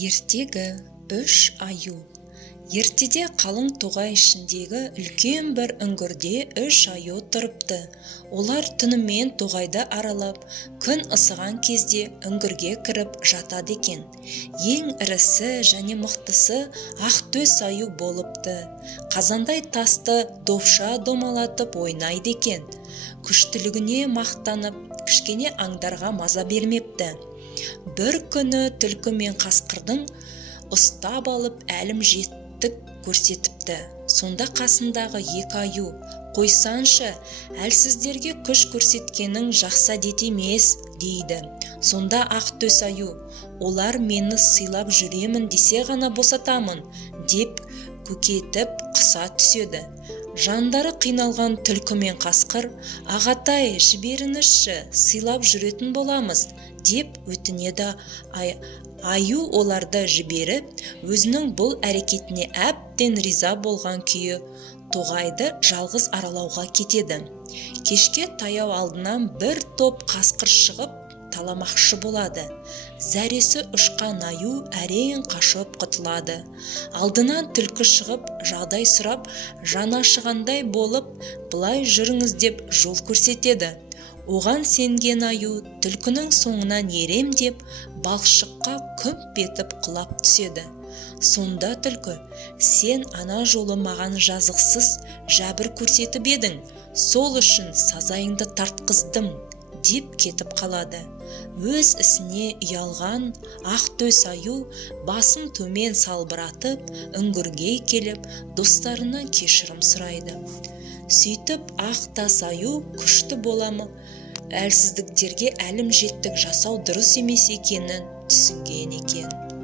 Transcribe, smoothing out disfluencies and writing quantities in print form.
Ертегі үш аю. Ертеде қалың тоғай ішіндегі үлкен бір үңгірде үш аю тұрыпты. Олар түнімен тоғайды аралап, күн ысыған кезде үңгірге кіріп жатады екен. Ең ірісі және мықтысы ақтөс аю болыпты. Қазандай тасты допша домалатып ойнайды екен. Күштілігіне мақтанып, кішкене аңдарға маза бермепті. Бір күні түлкі мен қасқырдың ұстап алып әлімжеттік көрсетіпті. Сонда қасындағы екі аю: "Қойсаңшы, әлсіздерге күш көрсеткенің жақсы әдет емес", дейді. Сонда ақтөс аю: "Олар мені сыйлап жүремін десе ғана босатамын", деп көкетіп қыса түседі. Жандары қиналған түлкі мен қасқыр: "Ағатай, жіберіңізші, сыйлап жүретін боламыз", деп өтінеді. Аю оларды жіберіп, өзінің бұл әрекетіне әбден риза болған күйі тоғайды жалғыз аралауға кетеді. Кешке таяу алдынан бір топ қасқыр шығып таламақшы болады. Зәресі ұшқан аю әрең қашып құтылады. Алдынан түлкі шығып, жағдай сұрап, жаны ашығандай болып, "Былай жүріңіз", деп жол көрсетеді. Оған сенген аю түлкінің соңынан ерем деп балшыққа күмп етіп құлап түседі. Сонда түлкі: "Сен ана жолы маған жазықсыз жәбір көрсетіп едің, сол үшін сазайыңды тартқыздым", деп кетіп қалады. Өз ісіне ұялған ақтөс аю басын төмен салбыратып үңгірге келіп достарынан кешірім сұрайды. Сөйтіп ақтас аю күшті боламы, әлсіздіктерге әлімжеттік жасау дұрыс емес екенін түсінген екен.